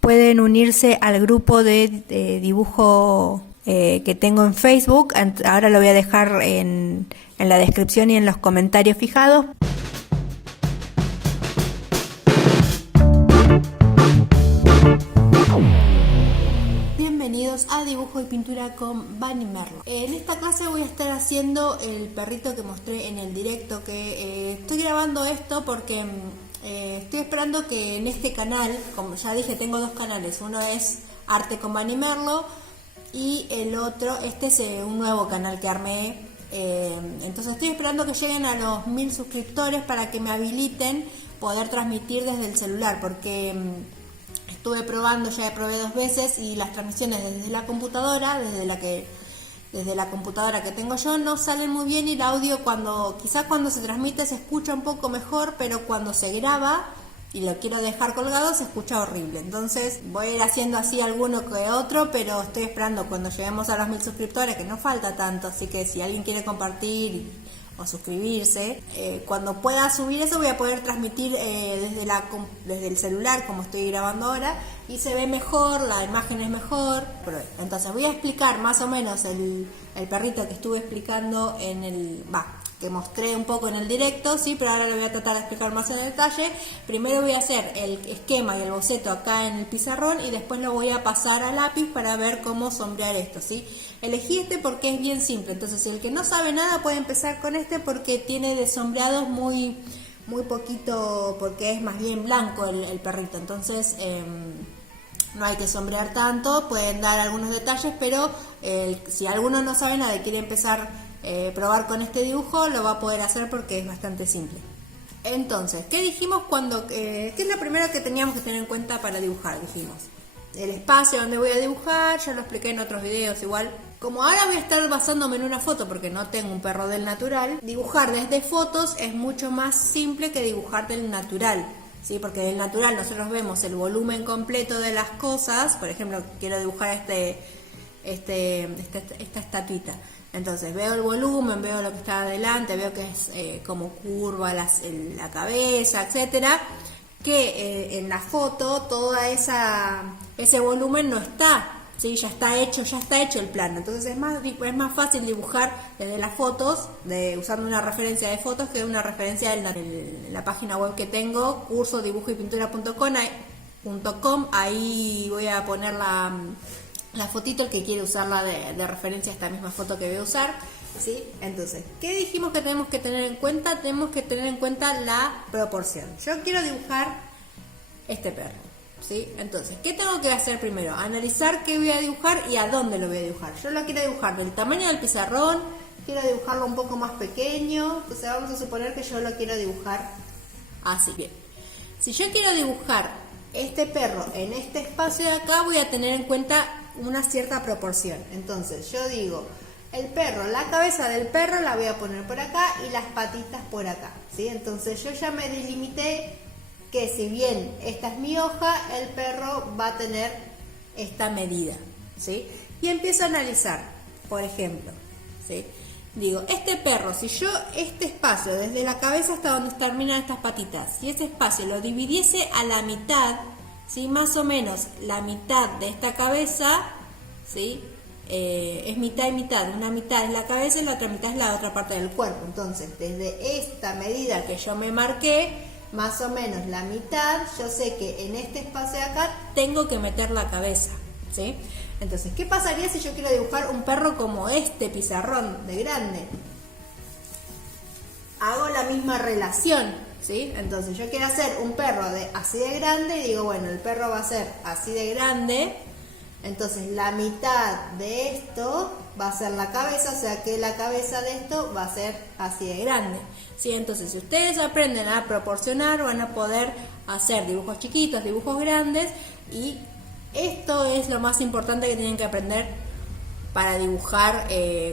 pueden unirse al grupo de dibujo que tengo en Facebook. Ahora lo voy a dejar en la descripción y en los comentarios fijados. Bienvenidos a Dibujo y Pintura con Vani Merlo. En esta clase voy a estar haciendo el perrito que mostré en el directo, que estoy grabando esto porque estoy esperando que en este canal, como ya dije, tengo dos canales. Uno es Arte con Vani Merlo y el otro, este es un nuevo canal que armé. Entonces estoy esperando que lleguen a los 1000 suscriptores para que me habiliten poder transmitir desde el celular, porque estuve probando, ya probé 2 veces y las transmisiones desde la computadora, desde la computadora que tengo yo, no salen muy bien, y el audio quizás cuando se transmite se escucha un poco mejor, pero cuando se graba y lo quiero dejar colgado se escucha horrible. Entonces voy a ir haciendo así alguno que otro, pero estoy esperando cuando lleguemos a los 1000 suscriptores, que no falta tanto, así que si alguien quiere compartir o suscribirse, cuando pueda subir eso voy a poder transmitir desde el celular, como estoy grabando ahora, y se ve mejor, la imagen es mejor. Entonces voy a explicar más o menos el perrito que estuve explicando que mostré un poco en el directo, sí, pero ahora lo voy a tratar de explicar más en detalle. Primero voy a hacer el esquema y el boceto acá en el pizarrón y después lo voy a pasar a lápiz para ver cómo sombrear esto, ¿sí? Elegí este porque es bien simple, entonces si el que no sabe nada puede empezar con este porque tiene de sombreados muy poquito, porque es más bien blanco el perrito, entonces no hay que sombrear tanto, pueden dar algunos detalles, pero si alguno no sabe nada y quiere empezar probar con este dibujo, lo va a poder hacer porque es bastante simple. Entonces, ¿qué dijimos qué es lo primero que teníamos que tener en cuenta para dibujar? Dijimos el espacio donde voy a dibujar, ya lo expliqué en otros videos igual. Como ahora voy a estar basándome en una foto porque no tengo un perro del natural, dibujar desde fotos es mucho más simple que dibujar del natural, ¿sí? Porque del natural nosotros vemos el volumen completo de las cosas. Por ejemplo, quiero dibujar esta estatuita. Entonces veo el volumen, veo lo que está adelante, veo que es como curva la cabeza, etcétera, que en la foto todo ese volumen no está, ¿sí? Ya está hecho el plano. Entonces es más fácil dibujar desde las fotos, usando una referencia de fotos, que una referencia en la página web que tengo, cursodibujoypintura.com. Ahí voy a poner la fotito, el que quiere usarla de referencia a esta misma foto que voy a usar, ¿sí? Entonces, ¿qué dijimos que tenemos que tener en cuenta? Tenemos que tener en cuenta la proporción. Yo quiero dibujar este perro, ¿sí? Entonces, ¿qué tengo que hacer primero? Analizar qué voy a dibujar y a dónde lo voy a dibujar. Yo lo quiero dibujar del tamaño del pizarrón, quiero dibujarlo un poco más pequeño, entonces vamos a suponer que yo lo quiero dibujar así. Bien, si yo quiero dibujar este perro en este espacio de acá, voy a tener en cuenta una cierta proporción. Entonces yo digo, el perro, la cabeza del perro la voy a poner por acá y las patitas por acá, ¿sí? Entonces yo ya me delimité que si bien esta es mi hoja, el perro va a tener esta medida, ¿sí? Y empiezo a analizar, por ejemplo, ¿sí? Digo, este perro, si yo este espacio desde la cabeza hasta donde terminan estas patitas, si este espacio lo dividiese a la mitad, ¿sí? Más o menos la mitad de esta cabeza, ¿sí? Es mitad y mitad. Una mitad es la cabeza y la otra mitad es la otra parte del cuerpo. Entonces, desde esta medida que yo me marqué, más o menos la mitad, yo sé que en este espacio de acá tengo que meter la cabeza, ¿sí? Entonces, ¿qué pasaría si yo quiero dibujar un perro como este pizarrón de grande? Hago la misma relación, ¿sí? Entonces yo quiero hacer un perro así de grande y digo, bueno, el perro va a ser así de grande, entonces la mitad de esto va a ser la cabeza, o sea que la cabeza de esto va a ser así de grande, ¿sí? Entonces si ustedes aprenden a proporcionar, van a poder hacer dibujos chiquitos, dibujos grandes, y esto es lo más importante que tienen que aprender para dibujar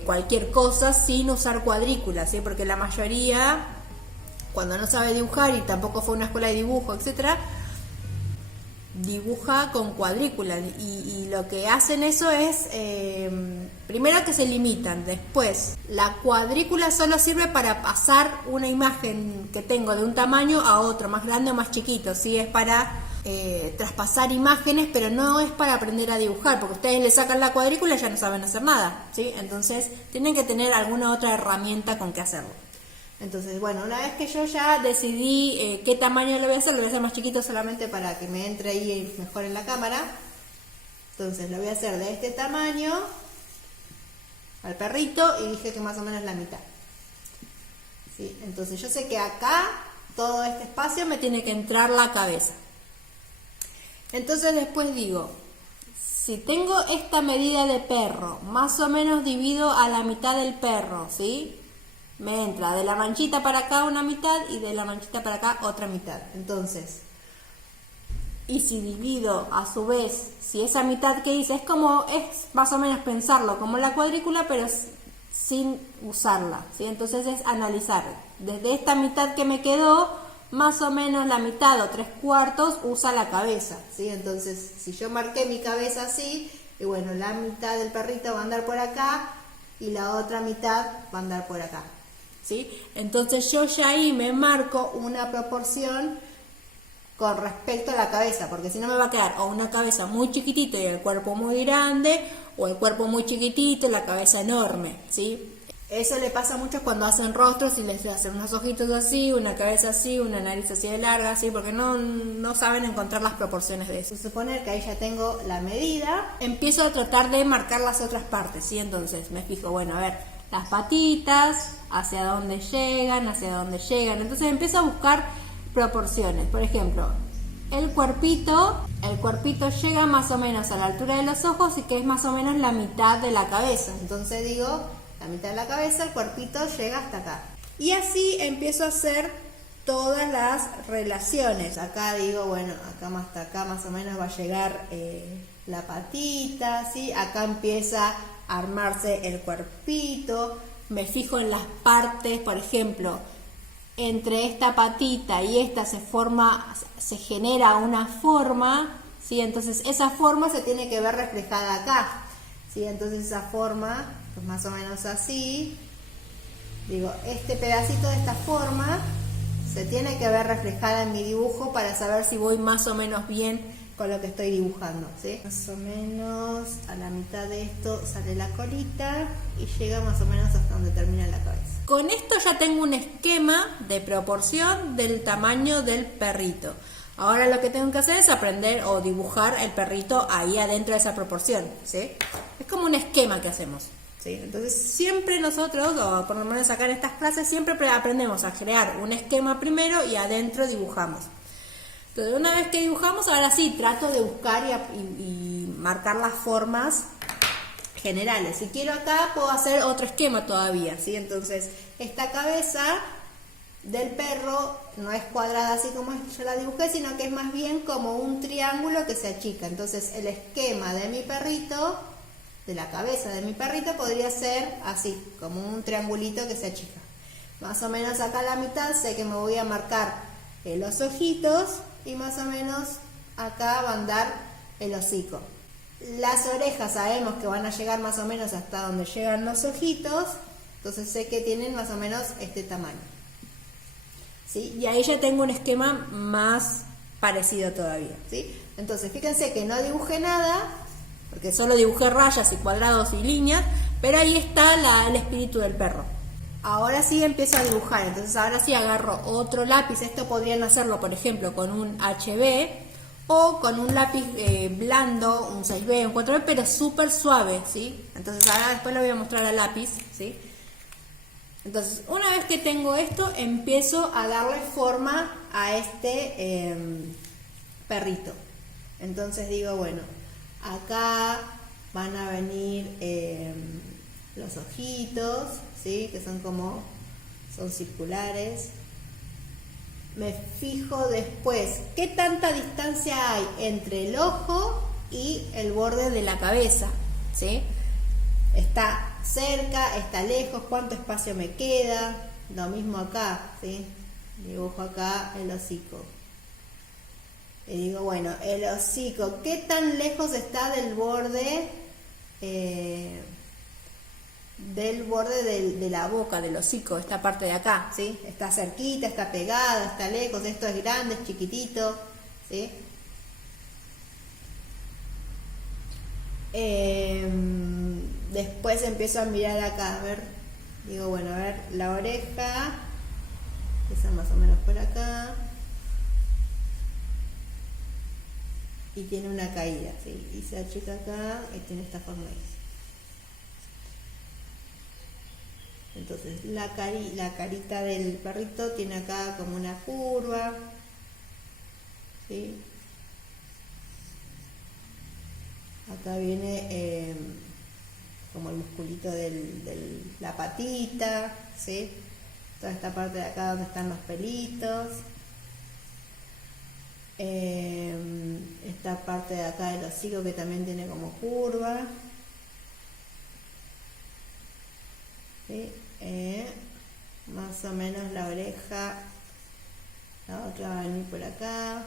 cualquier cosa sin usar cuadrículas, ¿sí? Porque la mayoría, cuando no sabe dibujar y tampoco fue a una escuela de dibujo, etcétera, dibuja con cuadrículas y lo que hacen eso es primero que se limitan, después la cuadrícula solo sirve para pasar una imagen que tengo de un tamaño a otro, más grande o más chiquito, ¿sí? Es para traspasar imágenes, pero no es para aprender a dibujar, porque ustedes le sacan la cuadrícula y ya no saben hacer nada, ¿sí? Entonces tienen que tener alguna otra herramienta con que hacerlo. Entonces, bueno, una vez que yo ya decidí qué tamaño lo voy a hacer más chiquito solamente para que me entre ahí mejor en la cámara. Entonces lo voy a hacer de este tamaño al perrito y dije que más o menos la mitad. ¿Sí? Entonces yo sé que acá, todo este espacio, me tiene que entrar la cabeza. Entonces después digo, si tengo esta medida de perro, más o menos divido a la mitad del perro, ¿sí? Me entra de la manchita para acá una mitad y de la manchita para acá otra mitad. Entonces, y si divido a su vez, si esa mitad que hice es más o menos pensarlo como la cuadrícula, pero sin usarla, ¿sí? Entonces es analizar, desde esta mitad que me quedó, más o menos la mitad o 3/4 usa la cabeza, ¿sí? Entonces, si yo marqué mi cabeza así, y bueno, la mitad del perrito va a andar por acá y la otra mitad va a andar por acá, ¿sí? Entonces yo ya ahí me marco una proporción con respecto a la cabeza, porque si no me va a quedar o una cabeza muy chiquitita y el cuerpo muy grande, o el cuerpo muy chiquitito y la cabeza enorme, ¿sí? Eso le pasa mucho cuando hacen rostros y les hacen unos ojitos así, una cabeza así, una nariz así de larga, así, porque no saben encontrar las proporciones de eso. Suponer que ahí ya tengo la medida, empiezo a tratar de marcar las otras partes, ¿sí? Entonces me fijo, bueno, a ver, las patitas, hacia dónde llegan, entonces empiezo a buscar proporciones. Por ejemplo, el cuerpito llega más o menos a la altura de los ojos y que es más o menos la mitad de la cabeza. Entonces digo, la mitad de la cabeza, el cuerpito llega hasta acá. Y así empiezo a hacer todas las relaciones. Acá digo, bueno, acá hasta acá más o menos va a llegar la patita, ¿sí? Acá empieza a armarse el cuerpito. Me fijo en las partes, por ejemplo, entre esta patita y esta se genera una forma, ¿sí? Entonces esa forma se tiene que ver reflejada acá, ¿sí? Entonces esa forma, pues más o menos así, digo, este pedacito de esta forma se tiene que ver reflejada en mi dibujo para saber si voy más o menos bien con lo que estoy dibujando, ¿sí? Más o menos a la mitad de esto sale la colita y llega más o menos hasta donde termina la cabeza. Con esto ya tengo un esquema de proporción del tamaño del perrito. Ahora lo que tengo que hacer es aprender o dibujar el perrito ahí adentro de esa proporción, ¿sí? Es como un esquema que hacemos, ¿sí? Entonces siempre nosotros, o por lo menos acá en estas clases, siempre aprendemos a crear un esquema primero y adentro dibujamos. Entonces una vez que dibujamos, ahora sí, trato de buscar y marcar las formas generales. Si quiero acá, puedo hacer otro esquema todavía, ¿sí? Entonces, esta cabeza del perro no es cuadrada así como yo la dibujé, sino que es más bien como un triángulo que se achica. Entonces, el esquema de mi perrito, de la cabeza de mi perrito, podría ser así, como un triangulito que se achica. Más o menos acá a la mitad sé que me voy a marcar los ojitos y más o menos acá va a andar el hocico. Las orejas sabemos que van a llegar más o menos hasta donde llegan los ojitos, entonces sé que tienen más o menos este tamaño, ¿sí? Y ahí ya tengo un esquema más parecido todavía, ¿sí? Entonces fíjense que no dibujé nada, porque solo dibujé rayas y cuadrados y líneas, pero ahí está el espíritu del perro. Ahora sí empiezo a dibujar, entonces ahora sí agarro otro lápiz. Esto podrían hacerlo, por ejemplo, con un HB o con un lápiz blando, un 6B, un 4B, pero súper suave, ¿sí? Entonces ahora después lo voy a mostrar al lápiz, ¿sí? Entonces, una vez que tengo esto, empiezo a darle forma a este perrito. Entonces digo, bueno, acá van a venir los ojitos, ¿sí? Que son circulares. Me fijo después qué tanta distancia hay entre el ojo y el borde de la cabeza, ¿sí? Está cerca, está lejos, cuánto espacio me queda. Lo mismo acá, ¿sí? Dibujo acá el hocico. Y digo, bueno, el hocico, ¿qué tan lejos está del borde de la boca, del hocico, esta parte de acá, ¿sí? Está cerquita, está pegada, está lejos, esto es grande, es chiquitito, ¿sí? Después empiezo a mirar acá, a ver, digo, bueno, a ver, la oreja, esa más o menos por acá, y tiene una caída, ¿sí? Y se achica acá y tiene esta forma ahí. Entonces la carita del perrito tiene acá como una curva, ¿sí? Acá viene como el musculito de la patita, ¿sí? Toda esta parte de acá donde están los pelitos. Esta parte de acá del hocico que también tiene como curva. ¿Sí? Más o menos la oreja, la otra va a venir por acá.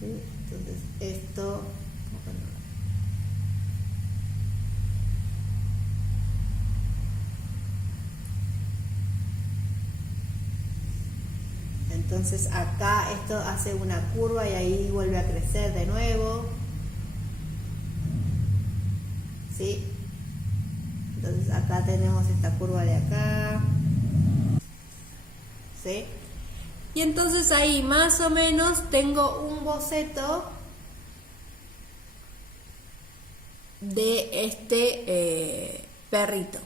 ¿Sí? Entonces esto, entonces acá esto hace una curva y ahí vuelve a crecer de nuevo, ¿sí? Entonces acá tenemos esta curva de acá, ¿sí? Y entonces ahí más o menos tengo un boceto de este perrito,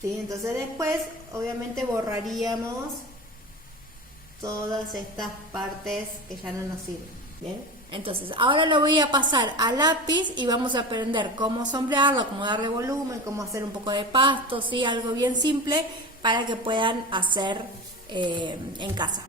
¿sí? Entonces después obviamente borraríamos todas estas partes que ya no nos sirven, ¿bien? Entonces ahora lo voy a pasar a lápiz y vamos a aprender cómo sombrearlo, cómo darle volumen, cómo hacer un poco de pasto, ¿sí? Algo bien simple para que puedan hacer en casa.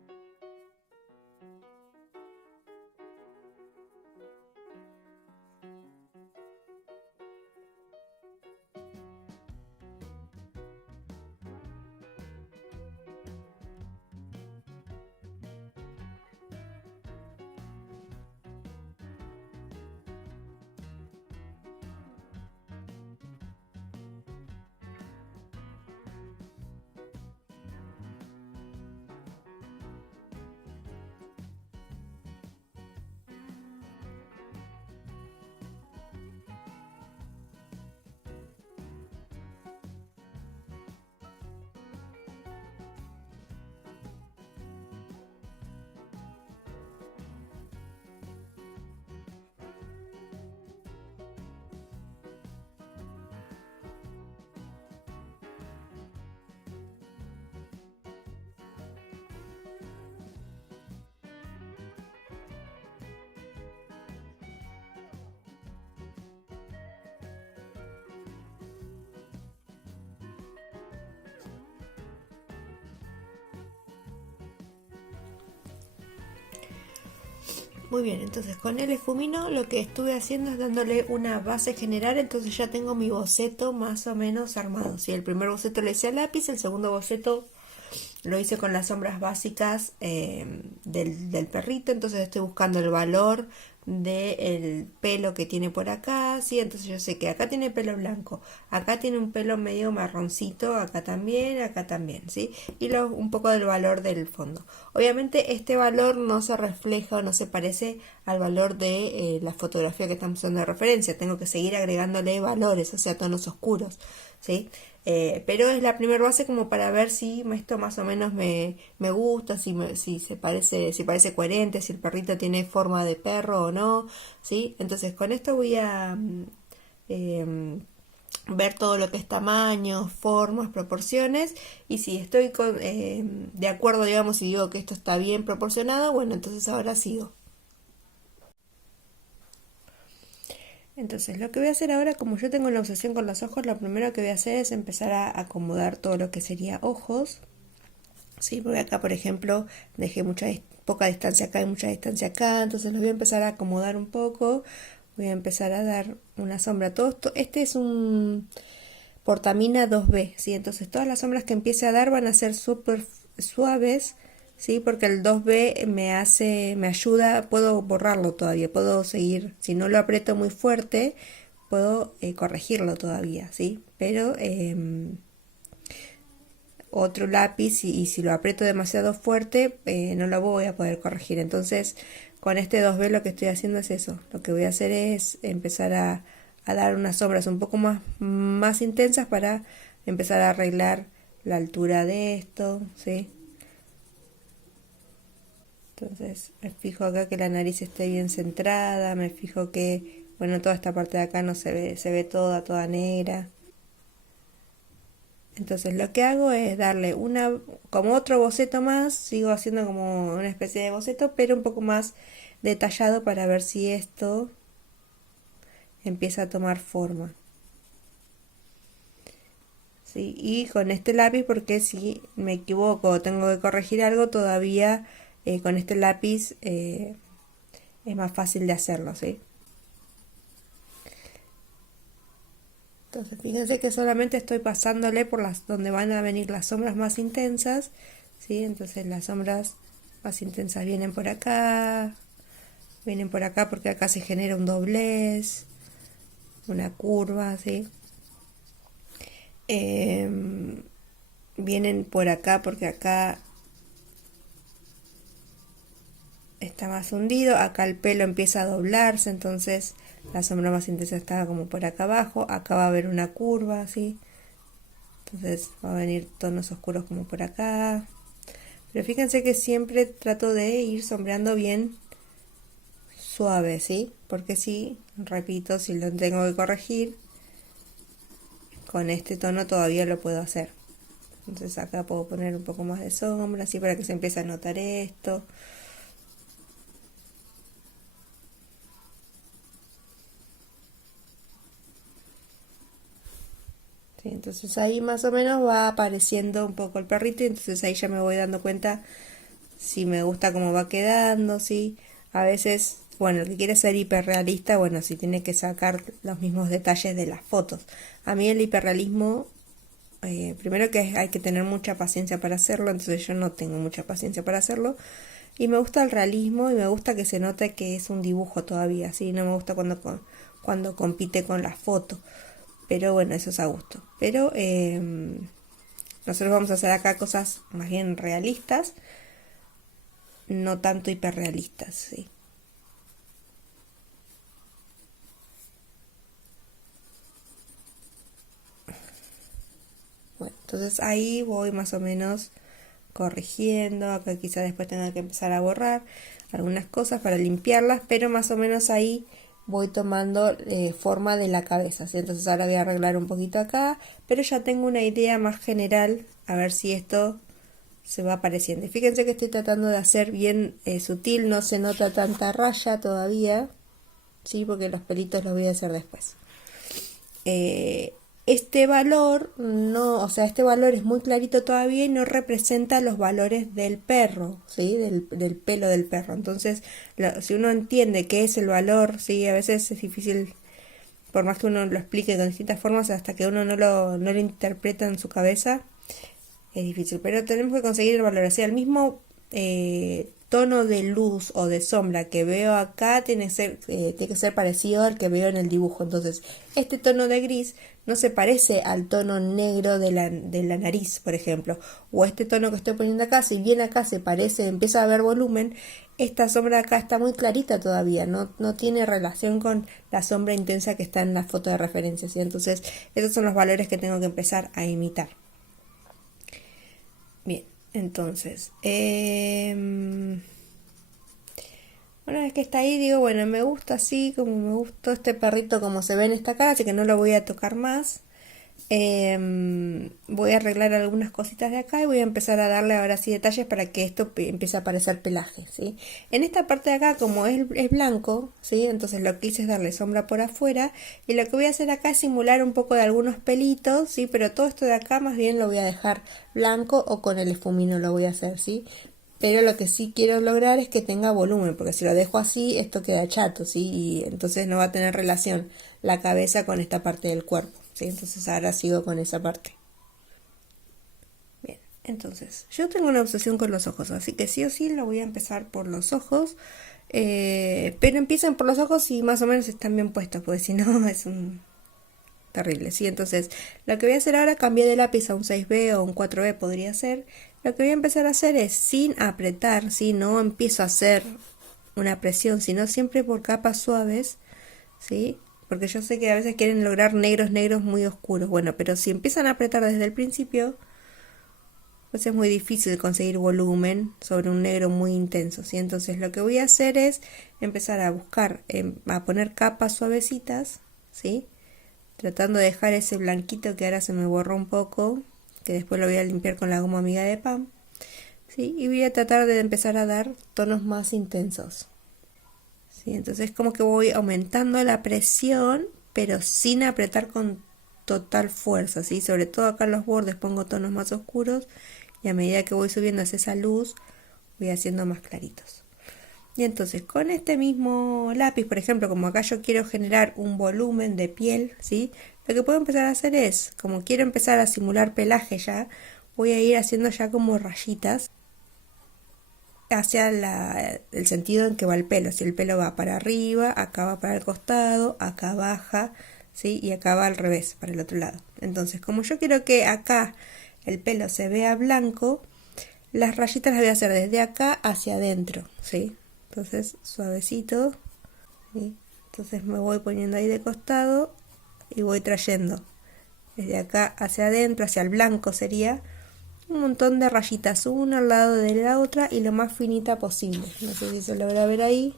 Muy bien, entonces con el esfumino lo que estuve haciendo es dándole una base general, entonces ya tengo mi boceto más o menos armado. Si el primer boceto lo hice a lápiz, el segundo boceto lo hice con las sombras básicas del perrito, entonces estoy buscando el valor del pelo que tiene por acá, ¿sí? Entonces yo sé que acá tiene pelo blanco, acá tiene un pelo medio marroncito, acá también, ¿sí? Y un poco del valor del fondo. Obviamente este valor no se refleja o no se parece al valor de la fotografía que estamos usando de referencia, tengo que seguir agregándole valores, o sea, tonos oscuros, ¿sí? Pero es la primera base como para ver si esto más o menos me gusta, si parece coherente, si el perrito tiene forma de perro o no, ¿sí? Entonces con esto voy a ver todo lo que es tamaños, formas, proporciones, y si estoy de acuerdo, digamos, y digo que esto está bien proporcionado, bueno, entonces ahora sigo. Entonces lo que voy a hacer ahora, como yo tengo la obsesión con los ojos, lo primero que voy a hacer es empezar a acomodar todo lo que sería ojos. Sí, porque acá, por ejemplo, dejé poca distancia acá y mucha distancia acá, entonces los voy a empezar a acomodar un poco. Voy a empezar a dar una sombra. Este es un Portamina 2B, ¿sí? Entonces todas las sombras que empiece a dar van a ser súper suaves, ¿sí? Porque el 2B me ayuda, puedo borrarlo todavía, puedo seguir, si no lo aprieto muy fuerte, puedo corregirlo todavía, ¿sí? Pero otro lápiz y si lo aprieto demasiado fuerte no lo voy a poder corregir. Entonces con este 2B lo que estoy haciendo es eso. Lo que voy a hacer es empezar a dar unas sombras un poco más intensas para empezar a arreglar la altura de esto, ¿sí? Entonces me fijo acá que la nariz esté bien centrada, me fijo que, bueno, toda esta parte de acá no se ve toda negra. Entonces lo que hago es darle como otro boceto más, sigo haciendo como una especie de boceto, pero un poco más detallado para ver si esto empieza a tomar forma. ¿Sí? Y con este lápiz, porque si me equivoco o tengo que corregir algo, todavía con este lápiz es más fácil de hacerlo, ¿sí? Entonces fíjense que solamente estoy pasándole por las donde van a venir las sombras más intensas, ¿sí? Entonces las sombras más intensas vienen por acá porque acá se genera un doblez, una curva, ¿sí? Vienen por acá porque acá está más hundido, acá el pelo empieza a doblarse, entonces la sombra más intensa está como por acá abajo, acá va a haber una curva, ¿sí? Entonces va a venir tonos oscuros como por acá, pero fíjense que siempre trato de ir sombreando bien suave, ¿sí? Porque si, repito, si lo tengo que corregir, con este tono todavía lo puedo hacer. Entonces acá puedo poner un poco más de sombra, así para que se empiece a notar esto. ¿Sí? Entonces ahí más o menos va apareciendo un poco el perrito y entonces ahí ya me voy dando cuenta si me gusta cómo va quedando, ¿sí? A veces, bueno, el que quiere ser hiperrealista, bueno, si tiene que sacar los mismos detalles de las fotos. A mí el hiperrealismo, primero que hay que tener mucha paciencia para hacerlo, entonces yo no tengo mucha paciencia para hacerlo. Y me gusta el realismo y me gusta que se note que es un dibujo todavía, ¿sí? No me gusta cuando compite con la foto. Pero bueno, eso es a gusto. Pero nosotros vamos a hacer acá cosas más bien realistas, no tanto hiperrealistas, ¿sí? Bueno, entonces ahí voy más o menos corrigiendo. Acá quizá después tenga que empezar a borrar algunas cosas para limpiarlas, pero más o menos ahí voy tomando forma de la cabeza, ¿sí? Entonces ahora voy a arreglar un poquito acá, pero ya tengo una idea más general, a ver si esto se va apareciendo. Y fíjense que estoy tratando de hacer bien sutil, no se nota tanta raya todavía, ¿sí? Porque los pelitos los voy a hacer después. Este valor no, o sea, este valor es muy clarito todavía y no representa los valores del perro, ¿sí? Del pelo del perro. Entonces, si uno entiende qué es el valor, ¿sí? A veces es difícil, por más que uno lo explique con distintas formas, hasta que uno no lo interpreta en su cabeza, es difícil. Pero tenemos que conseguir el valor. O sea, el mismo tono de luz o de sombra que veo acá tiene que ser parecido al que veo en el dibujo. Entonces, este tono de gris no se parece al tono negro de la nariz, por ejemplo. O este tono que estoy poniendo acá, si bien acá se parece, empieza a haber volumen, esta sombra acá está muy clarita todavía, no tiene relación con la sombra intensa que está en la foto de referencia, ¿sí? Entonces, esos son los valores que tengo que empezar a imitar. Bien, entonces, una vez que está ahí, digo, bueno, me gusta así, como me gustó este perrito como se ve en esta cara, así que no lo voy a tocar más. Voy a arreglar algunas cositas de acá y voy a empezar a darle ahora sí detalles para que esto empiece a aparecer pelaje, ¿sí? En esta parte de acá, como es blanco, ¿sí? Entonces lo que hice es darle sombra por afuera y lo que voy a hacer acá es simular un poco de algunos pelitos, ¿sí? Pero todo esto de acá más bien lo voy a dejar blanco o con el esfumino lo voy a hacer, ¿sí? Pero lo que sí quiero lograr es que tenga volumen, porque si lo dejo así, esto queda chato, ¿sí? Y entonces no va a tener relación la cabeza con esta parte del cuerpo, ¿sí? Entonces ahora sigo con esa parte. Bien, entonces, yo tengo una obsesión con los ojos, así que sí o sí lo voy a empezar por los ojos. Pero empiezan por los ojos y más o menos están bien puestos, porque si no es un terrible, ¿sí? Entonces, lo que voy a hacer ahora, cambié de lápiz a un 6B o un 4B podría ser. Lo que voy a empezar a hacer es, sin apretar, ¿sí? No empiezo a hacer una presión, sino siempre por capas suaves, ¿sí? Porque yo sé que a veces quieren lograr negros muy oscuros. Bueno, pero si empiezan a apretar desde el principio, pues es muy difícil conseguir volumen sobre un negro muy intenso, ¿sí? Entonces lo que voy a hacer es empezar a buscar, a poner capas suavecitas, ¿sí? Tratando de dejar ese blanquito que ahora se me borró un poco, que después lo voy a limpiar con la goma amiga de pan, ¿sí? Y voy a tratar de empezar a dar tonos más intensos, ¿sí? Entonces como que voy aumentando la presión, pero sin apretar con total fuerza, ¿sí? Sobre todo acá en los bordes pongo tonos más oscuros y a medida que voy subiendo hacia esa luz voy haciendo más claritos. Y entonces con este mismo lápiz, por ejemplo, como acá yo quiero generar un volumen de piel, ¿sí? Lo que puedo empezar a hacer es, como quiero empezar a simular pelaje ya, voy a ir haciendo ya como rayitas hacia el sentido en que va el pelo. Si el pelo va para arriba, acá va para el costado, acá baja, ¿sí? Y acá va al revés, para el otro lado. Entonces, como yo quiero que acá el pelo se vea blanco, las rayitas las voy a hacer desde acá hacia adentro, ¿sí? Entonces, suavecito, ¿sí? Entonces me voy poniendo ahí de costado y voy trayendo desde acá hacia adentro, hacia el blanco sería, un montón de rayitas, una al lado de la otra y lo más finita posible. No sé si se logra ver ahí.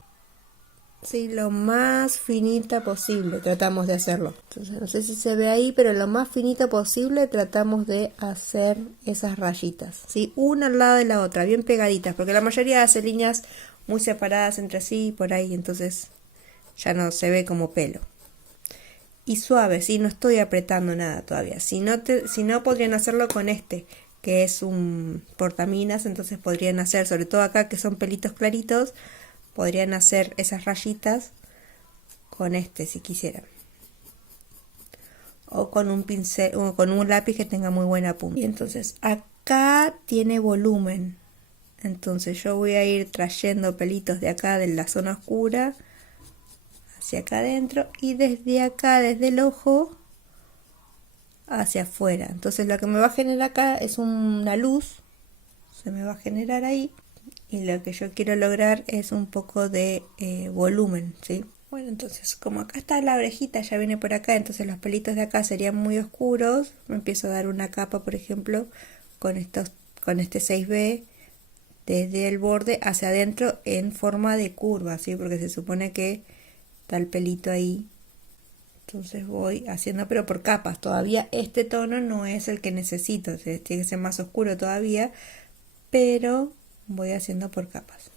Sí, lo más finita posible tratamos de hacerlo. Entonces no sé si se ve ahí, pero lo más finito posible tratamos de hacer esas rayitas, ¿sí? Una al lado de la otra, bien pegaditas, porque la mayoría hace líneas muy separadas entre sí por ahí, entonces ya no se ve como pelo. Y suave, ¿sí? No estoy apretando nada todavía. Si no podrían hacerlo con este, que es un portaminas, entonces podrían hacer, sobre todo acá que son pelitos claritos, podrían hacer esas rayitas con este si quisieran, o con un pincel o con un lápiz que tenga muy buena punta. Y entonces acá tiene volumen, entonces yo voy a ir trayendo pelitos de acá de la zona oscura hacia acá adentro y desde acá, desde el ojo hacia afuera. Entonces lo que me va a generar acá es una luz, se me va a generar ahí. Y lo que yo quiero lograr es un poco de volumen, ¿sí? Bueno, entonces como acá está la orejita, ya viene por acá, entonces los pelitos de acá serían muy oscuros. Me empiezo a dar una capa, por ejemplo, con este 6B desde el borde hacia adentro en forma de curva, ¿sí? Porque se supone que está el pelito ahí. Entonces voy haciendo, pero por capas. Todavía este tono no es el que necesito, tiene que ser más oscuro todavía, pero voy haciendo por capas.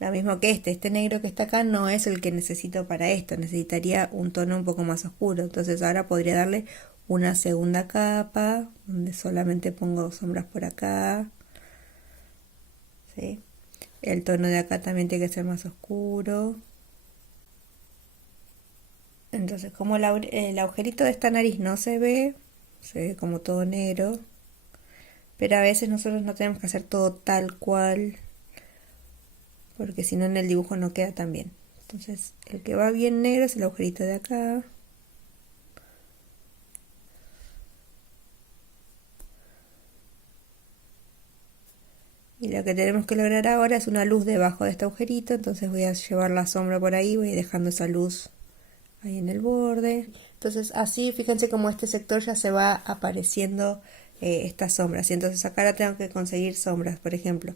Lo mismo que este negro que está acá no es el que necesito para esto, necesitaría un tono un poco más oscuro, entonces ahora podría darle una segunda capa donde solamente pongo sombras por acá, ¿sí? El tono de acá también tiene que ser más oscuro. Entonces como el agujerito de esta nariz no se ve como todo negro, pero a veces nosotros no tenemos que hacer todo tal cual, porque si no en el dibujo no queda tan bien. Entonces el que va bien negro es el agujerito de acá. Y lo que tenemos que lograr ahora es una luz debajo de este agujerito, entonces voy a llevar la sombra por ahí, voy dejando esa luz ahí en el borde. Entonces así, fíjense como este sector ya se va apareciendo estas sombras. Y entonces acá ahora tengo que conseguir sombras, por ejemplo.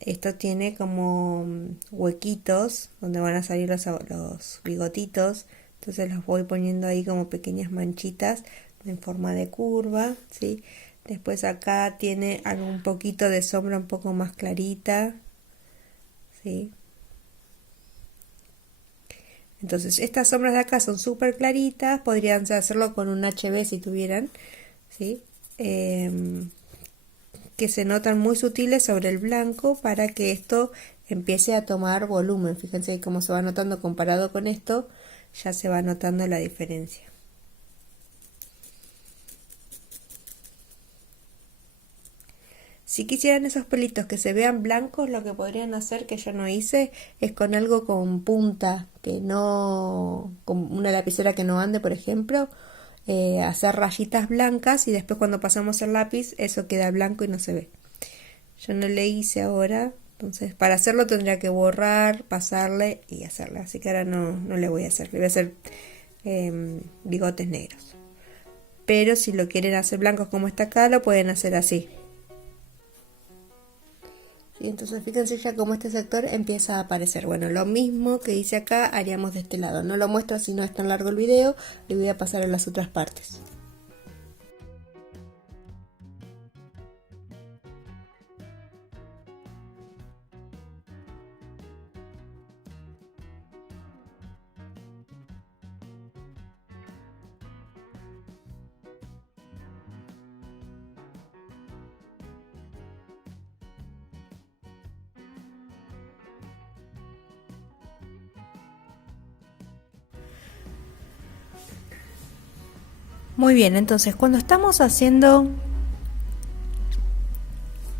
Esto tiene como huequitos donde van a salir los bigotitos, entonces los voy poniendo ahí como pequeñas manchitas en forma de curva, ¿sí? Después acá tiene algún poquito de sombra un poco más clarita, ¿sí? Entonces estas sombras de acá son súper claritas, podrían hacerlo con un HB si tuvieran, ¿sí? Que se notan muy sutiles sobre el blanco para que esto empiece a tomar volumen. Fíjense cómo se va notando comparado con esto, ya se va notando la diferencia. Si quisieran esos pelitos que se vean blancos, lo que podrían hacer, que yo no hice, es con algo con punta, que no, con una lapicera que no ande, por ejemplo, hacer rayitas blancas y después cuando pasamos el lápiz eso queda blanco y no se ve. Yo no le hice ahora, entonces para hacerlo tendría que borrar, pasarle y hacerle, así que ahora no le voy a hacer, le voy a hacer bigotes negros. Pero si lo quieren hacer blancos como está acá, lo pueden hacer así. Y entonces fíjense ya cómo este sector empieza a aparecer. Bueno, lo mismo que hice acá haríamos de este lado. No lo muestro si no es tan largo el video, le voy a pasar a las otras partes. Muy bien, entonces cuando estamos haciendo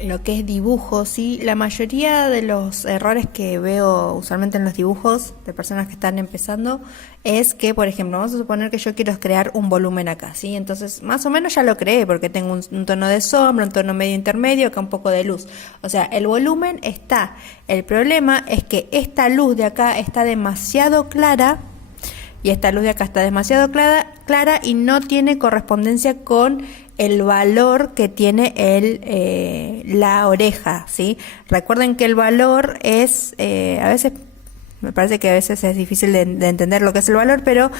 lo que es dibujos, ¿sí? La mayoría de los errores que veo usualmente en los dibujos de personas que están empezando es que, por ejemplo, vamos a suponer que yo quiero crear un volumen acá, ¿sí? Entonces, más o menos ya lo creé porque tengo un tono de sombra, un tono medio intermedio, acá un poco de luz. O sea, el volumen está. El problema es que esta luz de acá está demasiado clara y esta luz de acá está demasiado clara y no tiene correspondencia con el valor que tiene la oreja, ¿sí? Recuerden que el valor es, a veces, me parece que a veces es difícil de entender lo que es el valor, pero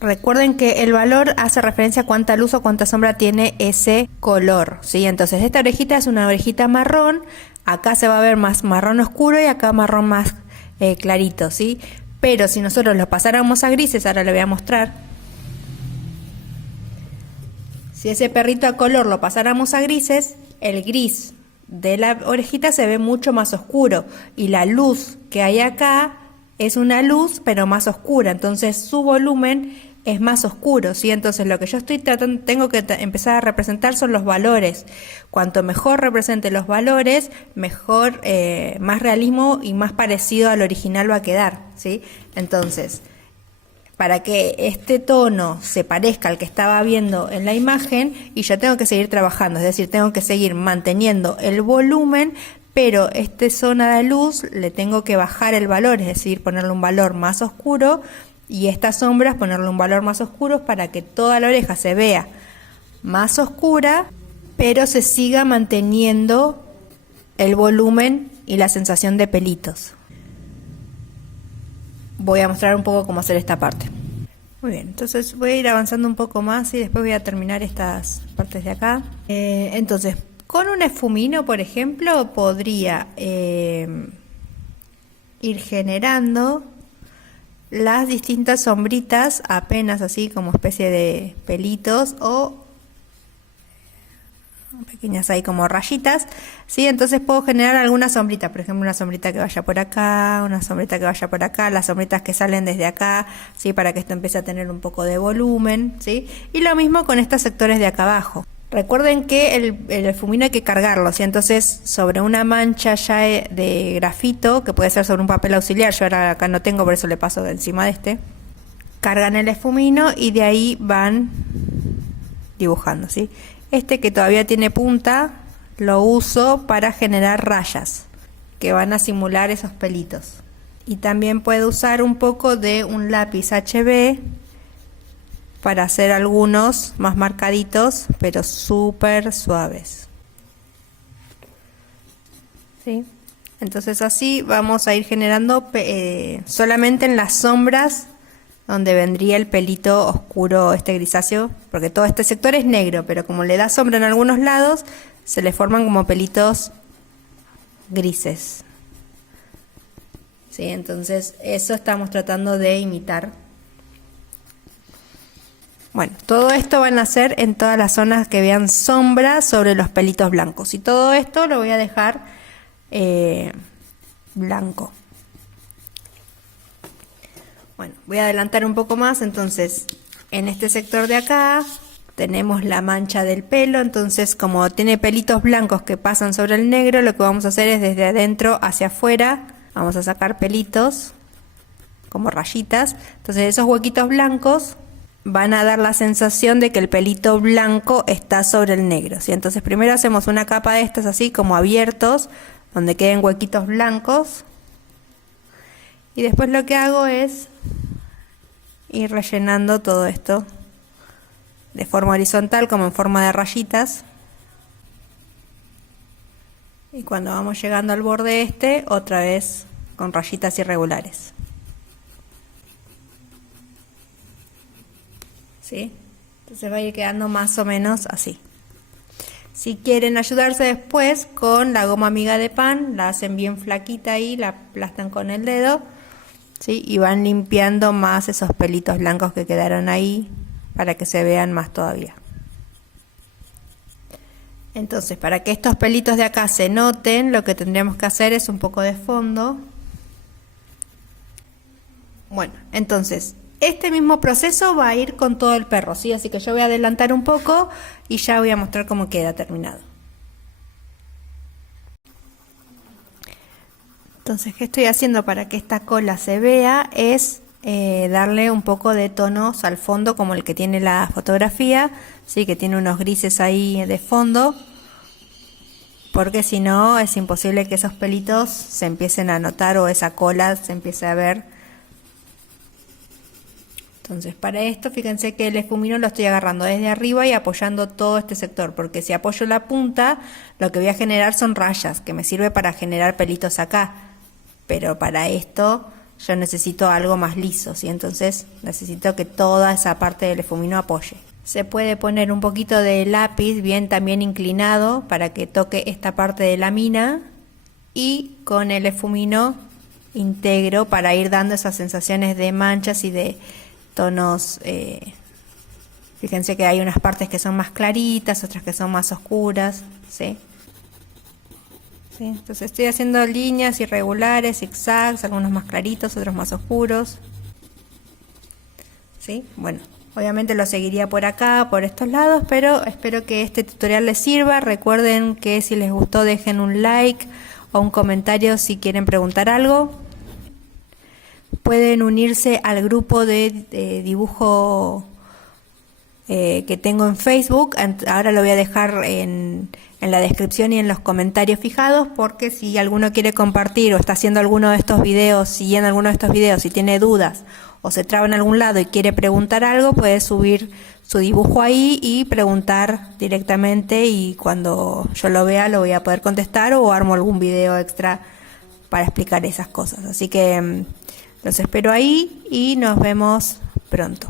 recuerden que el valor hace referencia a cuánta luz o cuánta sombra tiene ese color, ¿sí? Entonces esta orejita es una orejita marrón, acá se va a ver más marrón oscuro y acá marrón más clarito, ¿sí? Pero si nosotros lo pasáramos a grises, ahora le voy a mostrar. Si ese perrito a color lo pasáramos a grises, el gris de la orejita se ve mucho más oscuro. Y la luz que hay acá es una luz, pero más oscura. Entonces su volumen es más oscuro, ¿sí? Entonces lo que yo estoy tratando, tengo que empezar a representar son los valores. Cuanto mejor represente los valores, mejor, más realismo y más parecido al original va a quedar, ¿sí? Entonces, para que este tono se parezca al que estaba viendo en la imagen, y yo tengo que seguir trabajando, es decir, tengo que seguir manteniendo el volumen, pero esta zona de luz le tengo que bajar el valor, es decir, ponerle un valor más oscuro, y estas sombras ponerle un valor más oscuro para que toda la oreja se vea más oscura, pero se siga manteniendo el volumen y la sensación de pelitos. Voy a mostrar un poco cómo hacer esta parte. Muy bien, entonces voy a ir avanzando un poco más y después voy a terminar estas partes de acá. Entonces, con un esfumino, por ejemplo, podría ir generando las distintas sombritas, apenas así como especie de pelitos o pequeñas ahí como rayitas, ¿sí? Entonces puedo generar alguna sombrita, por ejemplo una sombrita que vaya por acá, una sombrita que vaya por acá, las sombritas que salen desde acá, ¿sí? Para que esto empiece a tener un poco de volumen, ¿sí? Y lo mismo con estos sectores de acá abajo. Recuerden que el esfumino hay que cargarlo, ¿sí? Entonces sobre una mancha ya de grafito, que puede ser sobre un papel auxiliar, yo ahora acá no tengo, por eso le paso de encima de este, cargan el esfumino y de ahí van dibujando, ¿sí? Este que todavía tiene punta lo uso para generar rayas que van a simular esos pelitos. Y también puedo usar un poco de un lápiz HB para hacer algunos más marcaditos, pero súper suaves. ¿Sí? Entonces así vamos a ir generando solamente en las sombras donde vendría el pelito oscuro, este grisáceo, porque todo este sector es negro, pero como le da sombra en algunos lados, se le forman como pelitos grises. ¿Sí? Entonces eso estamos tratando de imitar. Bueno, todo esto van a hacer en todas las zonas que vean sombra sobre los pelitos blancos. Y todo esto lo voy a dejar blanco. Bueno, voy a adelantar un poco más. Entonces, en este sector de acá tenemos la mancha del pelo. Entonces, como tiene pelitos blancos que pasan sobre el negro, lo que vamos a hacer es desde adentro hacia afuera. Vamos a sacar pelitos como rayitas. Entonces, esos huequitos blancos van a dar la sensación de que el pelito blanco está sobre el negro, ¿sí? Entonces primero hacemos una capa de estas así como abiertos, donde queden huequitos blancos. Y después lo que hago es ir rellenando todo esto de forma horizontal como en forma de rayitas. Y cuando vamos llegando al borde este, otra vez con rayitas irregulares. ¿Sí? Entonces va a ir quedando más o menos así. Si quieren ayudarse después con la goma amiga de pan, la hacen bien flaquita ahí, la aplastan con el dedo, ¿sí? Y van limpiando más esos pelitos blancos que quedaron ahí para que se vean más todavía. Entonces, para que estos pelitos de acá se noten, lo que tendríamos que hacer es un poco de fondo. Bueno, entonces este mismo proceso va a ir con todo el perro, ¿sí? Así que yo voy a adelantar un poco y ya voy a mostrar cómo queda terminado. Entonces, ¿qué estoy haciendo para que esta cola se vea? Es darle un poco de tonos al fondo, como el que tiene la fotografía, ¿sí? Que tiene unos grises ahí de fondo, porque si no es imposible que esos pelitos se empiecen a notar o esa cola se empiece a ver. Entonces, para esto, fíjense que el efumino lo estoy agarrando desde arriba y apoyando todo este sector, porque si apoyo la punta, lo que voy a generar son rayas, que me sirve para generar pelitos acá, pero para esto yo necesito algo más liso, ¿sí? Entonces necesito que toda esa parte del efumino apoye. Se puede poner un poquito de lápiz bien también inclinado para que toque esta parte de la mina, y con el efumino integro para ir dando esas sensaciones de manchas y de tonos. Fíjense que hay unas partes que son más claritas, otras que son más oscuras, ¿sí? ¿Sí? Entonces estoy haciendo líneas irregulares, zigzags, algunos más claritos, otros más oscuros, ¿sí? Bueno, obviamente lo seguiría por acá, por estos lados, pero espero que este tutorial les sirva. Recuerden que si les gustó dejen un like o un comentario si quieren preguntar algo. Pueden unirse al grupo de dibujo que tengo en Facebook. Ahora lo voy a dejar en la descripción y en los comentarios fijados, porque si alguno quiere compartir o está haciendo alguno de estos videos, siguiendo alguno de estos videos y tiene dudas o se traba en algún lado y quiere preguntar algo, puede subir su dibujo ahí y preguntar directamente, y cuando yo lo vea lo voy a poder contestar o armo algún video extra para explicar esas cosas. Así que los espero ahí y nos vemos pronto.